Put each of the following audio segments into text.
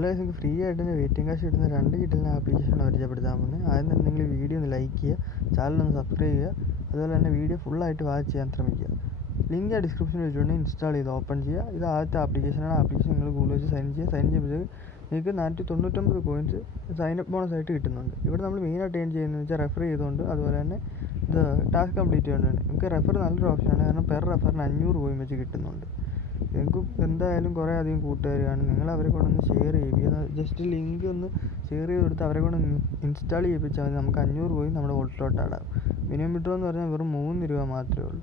Hello നിങ്ങൾക്ക് free ആയിട്ട് തന്നെ വെയിറ്റിംഗ് കാശ് കിട്ടുന്ന രണ്ട് കിട്ടുന്ന ആപ്ലിക്കേഷൻ പരിചയപ്പെടുത്താൻ പോകുന്നത്. ആദ്യം തന്നെ നിങ്ങൾ വീഡിയോ ഒന്ന് ലൈക്ക് ചെയ്യുക ചാനൽ ഒന്ന് സബ്സ്ക്രൈബ് ചെയ്യുക അതുപോലെ തന്നെ വീഡിയോ ഫുള്ളായിട്ട് വാച്ച് ചെയ്യാൻ ശ്രമിക്കുക. ലിങ്ക് ആ ഡിസ്ക്രിപ്ഷനിൽ വെച്ചുകൊണ്ട് ഇൻസ്റ്റാൾ ചെയ്ത് ഓപ്പൺ ചെയ്യുക. ഇത് ആദ്യത്തെ ആപ്ലിക്കേഷനാണ് ആപ്ലിക്കേഷൻ നിങ്ങൾ ഗൂഗിൾ വെച്ച് സൈൻ ചെയ്യുക. സൈൻ ചെയ്യുമ്പോഴത്തേക്ക് നിങ്ങൾക്ക് നാനൂറ്റി തൊണ്ണൂറ്റൊമ്പത് കോയിൻസ് അപ്പ് ബോണസ് ആയിട്ട് കിട്ടുന്നുണ്ട്. ഇവിടെ നമ്മൾ മെയിനായിട്ട് ഏൺ ചെയ്യുന്നത് വെച്ചാൽ റെഫർ ചെയ്തുകൊണ്ട് അതുപോലെ തന്നെ ഇത് ടാസ്ക് കംപ്ലീറ്റ് ചെയ്തുകൊണ്ടാണ് നമുക്ക് റെഫർ നല്ലൊരു ഓപ്ഷനാണ് കാരണം പെർ റെഫറിന് അഞ്ഞൂറ് കോയിൻ വെച്ച് കിട്ടുന്നുണ്ട്. നിങ്ങൾക്ക് എന്തായാലും കുറേ അധികം കൂട്ടുകാർ കാണും. നിങ്ങൾ അവരെ കൊണ്ടൊന്ന് ഷെയർ ചെയ്യിപ്പിക്കുക ജസ്റ്റ് ലിങ്ക് ഒന്ന് ഷെയർ ചെയ്ത് കൊടുത്ത് അവരെ കൊണ്ട് ഇൻസ്റ്റാൾ ചെയ്യിപ്പിച്ചാൽ മതി. നമുക്ക് അഞ്ഞൂറ് രൂപയും നമ്മുടെ വോട്ടിലോട്ട് ആടാം. മിനിമം വിഡ്രോ എന്ന് പറഞ്ഞാൽ വെറും മൂന്ന് രൂപ മാത്രമേ ഉള്ളൂ.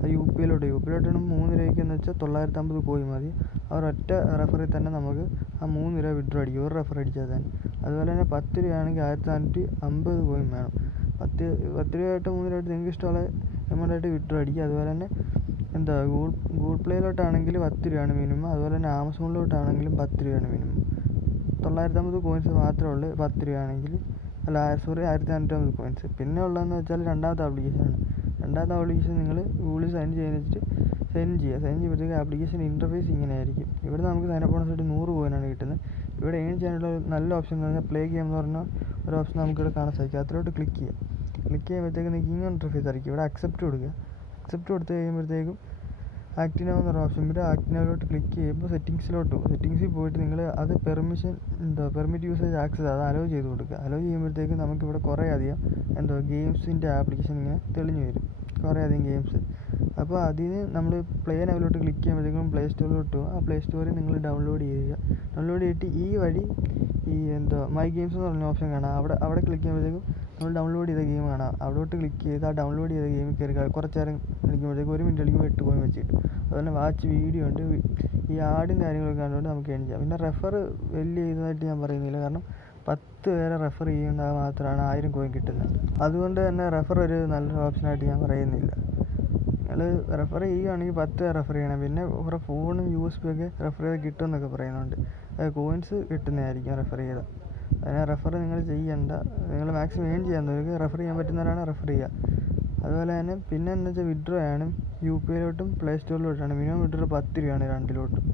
അത് യു പിയിലോട്ട് യു പിയിലോട്ടാണ് മൂന്ന് രൂപയ്ക്ക് എന്ന് വെച്ചാൽ തൊള്ളായിരത്തമ്പത് കോയിൻ മതി. ആ ഒരൊറ്റ റെഫറിൽ തന്നെ നമുക്ക് ആ മൂന്ന് രൂപ വിഡ്രോ അടിക്കും. ഒരു റെഫർ അടിച്ചാൽ തന്നെ. അതുപോലെ തന്നെ പത്ത് രൂപയാണെങ്കിൽ ആയിരത്തി നാനൂറ്റി അമ്പത് കോയിൻ വേണം. പത്ത് പത്ത് രൂപയായിട്ട് മൂന്ന് രൂപയായിട്ട് നിങ്ങൾക്ക് ഇഷ്ടമുള്ള എമൗണ്ട് ആയിട്ട് വിഡ്രോ അടിക്കുക അതുപോലെ തന്നെ എന്താ ഗൂഗിൾ ഗൂഗിൾ പ്ലേയിലോട്ടാണെങ്കിൽ പത്ത് രൂപയാണ് മിനിമം അതുപോലെ തന്നെ ആമസോണിലോട്ടാണെങ്കിലും പത്ത് രൂപയാണ് മിനിമം തൊള്ളായിരത്തമ്പത് കോയിൻസ് മാത്രമേ ഉള്ളൂ പത്ത് രൂപയാണെങ്കിൽ. അല്ല സോറി ആയിരത്തി നാനൂറ്റമ്പത് കോയിൻസ് പിന്നെ ഉള്ളതെന്ന് വെച്ചാൽ രണ്ടാമത്തെ ആപ്ലിക്കേഷനാണ് രണ്ടാമത്തെ ആപ്ലിക്കേഷൻ നിങ്ങൾ ഗൂഗിളിൽ സൈൻ ചെയ്തിട്ട് സൈൻ ചെയ്യുക. സൈൻ ചെയ്യുമ്പോഴത്തേക്ക് ആപ്ലിക്കേഷൻ ഇന്റർഫേസ് ഇങ്ങനെ ആയിരിക്കും. ഇവിടെ നമുക്ക് സൈൻ അപ്പ് ബോണസ് ആയിട്ട് നൂറ് കോയിനാണ് കിട്ടുന്നത്. ഇവിടെ ഏൺ ചെയ്യാനുള്ള നല്ല ഓപ്ഷൻ എന്ന് പറഞ്ഞാൽ പ്ലേ ഗെയിം എന്ന് പറഞ്ഞാൽ ഒരു ഓപ്ഷൻ നമുക്കിവിടെ കാണാൻ സാധിക്കും. അതിലോട്ട് ക്ലിക്ക് ചെയ്യുക. ക്ലിക്ക് ചെയ്യുമ്പോഴത്തേക്ക് നിങ്ങൾക്ക് ഇങ്ങനെ ഇന്റർഫേസ് ആയിരിക്കും. ഇവിടെ അക്സെപ്റ്റ് കൊടുക്കുക. അക്സെപ്റ്റ് കൊടുത്ത് കഴിയുമ്പോഴത്തേക്കും ആക്ടിനോ എന്നൊരു ഓപ്ഷൻ വരും ആക്ടിനോയിലോട്ട് ക്ലിക്ക് ചെയ്യുമ്പോൾ സെറ്റിങ്സിലോട്ട് പോകും. സെറ്റിങ്സിൽ പോയിട്ട് നിങ്ങൾ അത് പെർമിഷൻ എന്തോ പെർമിറ്റ് യൂസേജ് ആക്സസ് അത് അലോ ചെയ്ത് കൊടുക്കുക. അലോ ചെയ്യുമ്പോഴത്തേക്കും നമുക്കിവിടെ കുറേ അധികം എന്തോ ഗെയിംസിന്റെ ആപ്ലിക്കേഷൻ ഇങ്ങനെ തെളിഞ്ഞു വരും. കുറേ അധികം ഗെയിംസ് അപ്പോൾ അതിന് നമ്മൾ പ്ലേ നൗലോട്ട് ക്ലിക്ക് ചെയ്യുമ്പോഴത്തേക്കും പ്ലേ സ്റ്റോറിലോട്ട് പോകും ആ പ്ലേ സ്റ്റോറിൽ നിങ്ങൾ ഡൗൺലോഡ് ചെയ്യുക. ഡൗൺലോഡ് ചെയ്തിട്ട് ഈ വഴി ഈ എന്തോ മൈ ഗെയിംസ് എന്ന് പറഞ്ഞ ഓപ്ഷൻ കാണാം. അവിടെ അവിടെ ക്ലിക്ക് ചെയ്യുമ്പോഴത്തേക്കും നമ്മൾ ഡൗൺലോഡ് ചെയ്ത ഗെയിം കാണാം. അവിടോട്ട് ക്ലിക്ക് ചെയ്ത് ആ ഡൗൺലോഡ് ചെയ്ത ഗെയിമിൽ കയറി കുറച്ച് നേരം കളിക്കുമ്പോഴത്തേക്കും ഒരു മിനിറ്റ് കളിക്കുമ്പോൾ എട്ട് കോയിൻ വെച്ച് അതുപോലെ വാച്ച് വീഡിയോ ഉണ്ട്. ഈ ആടും കാര്യങ്ങളൊക്കെ കണ്ടുകൊണ്ട് നമുക്ക് ഏൺ ചെയ്യാം. പിന്നെ റെഫർ വലിയ ഇതായിട്ട് ഞാൻ പറയുന്നില്ല. കാരണം പത്ത് പേരെ റെഫർ ചെയ്യുന്നത് മാത്രമാണ് ആയിരം കോയിൻ കിട്ടുന്നത്. അതുകൊണ്ട് തന്നെ റെഫർ ഒരു നല്ലൊരു ഓപ്ഷനായിട്ട് ഞാൻ പറയുന്നില്ല. നിങ്ങൾ റെഫർ ചെയ്യുകയാണെങ്കിൽ പത്ത് പേർ റെഫർ ചെയ്യണം. പിന്നെ കുറേ ഫോണും യു എസ് പി ഒക്കെ റെഫർ ചെയ്ത് കിട്ടുമെന്നൊക്കെ പറയുന്നുണ്ട്. കോയിൻസ് കിട്ടുന്നതായിരിക്കും റെഫർ ചെയ്താൽ അതിനെ റെഫർ നിങ്ങൾ ചെയ്യണ്ട. നിങ്ങൾ മാക്സിമം ഏൺ ചെയ്യാൻ നിങ്ങൾക്ക് റെഫർ ചെയ്യാൻ പറ്റുന്നവരാണ് റെഫർ ചെയ്യുക. അതുപോലെ തന്നെ പിന്നെ എന്താ വെച്ചാൽ വിഡ്രോ ആണ്. യു പി ഐയിലോട്ടും പ്ലേ സ്റ്റോറിലോട്ടാണ് മിനിമം വിഡ്രോ പത്ത് രൂപയാണ് രണ്ടിലോട്ടും.